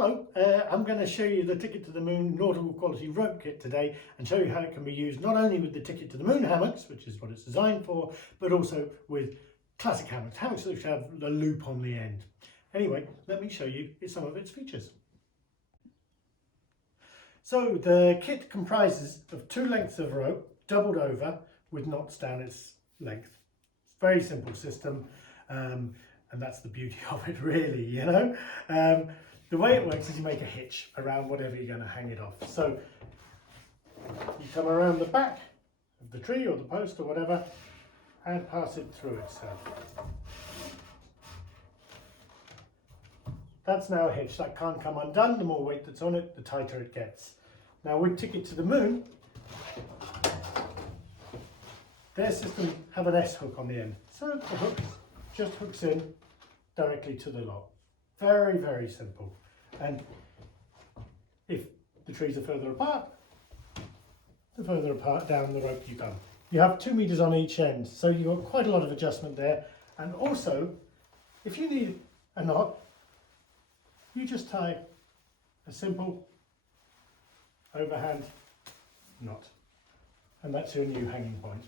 Hello, I'm going to show you the Ticket to the Moon Nautical Quality Rope Kit today and show you how it can be used not only with the Ticket to the Moon hammocks, which is what it's designed for, but also with classic hammocks, hammocks which have a loop on the end. Anyway, let me show you some of its features. So the kit comprises of 2 lengths of rope doubled over with knots down its length. Very simple system, and that's the beauty of it really, you know. The way it works is you make a hitch around whatever you're going to hang it off. So you come around the back of the tree or the post or whatever and pass it through itself. That's now a hitch. That can't come undone. The more weight that's on it, the tighter it gets. Now with Ticket to the Moon, their system have an S hook on the end. So the hook just hooks in directly to the lock. Very, very simple. And if the trees are further apart, the further apart down the rope you come. You have 2 meters on each end, so you've got quite a lot of adjustment there. And also, if you need a knot, you just tie a simple overhand knot. And that's your new hanging point.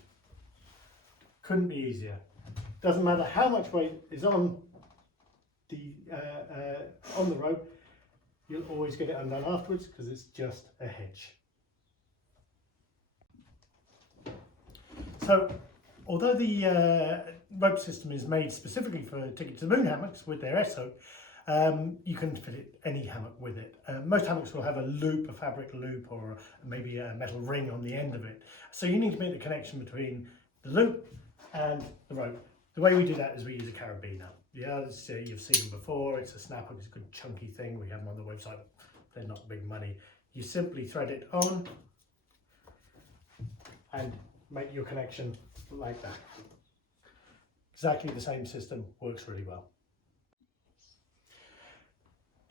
Couldn't be easier. Doesn't matter how much weight is on the rope, you'll always get it undone afterwards because it's just a hitch. So although the rope system is made specifically for Ticket to the Moon hammocks with their S hook, you can fit any hammock with it. Most hammocks will have a loop, a fabric loop, or maybe a metal ring on the end of it. So you need to make the connection between the loop and the rope. The way we do that is we use a carabiner. The others, you've seen them before. It's a snap hook. It's a good chunky thing. We have them on the website. They're not big money. You simply thread it on and make your connection like that. Exactly the same system, works really well.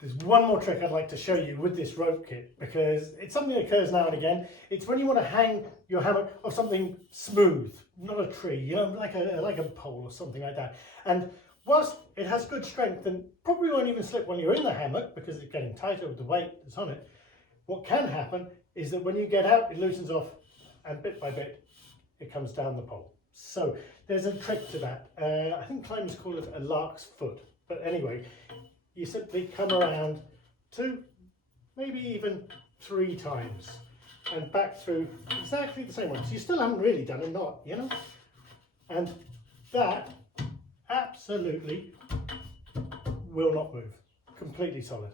There's one more trick I'd like to show you with this rope kit because it's something that occurs now and again. It's when you want to hang your hammock off something smooth, not a tree, you know, like a pole or something like that. And whilst it has good strength and probably won't even slip when you're in the hammock because it's getting tighter with the weight that's on it, what can happen is that when you get out, it loosens off and bit by bit, it comes down the pole. So there's a trick to that. I think climbers call it a lark's foot. But anyway, you simply come around 2, maybe even 3 times and back through exactly the same one. So you still haven't really done a knot, you know? And that absolutely will not move. Completely solid.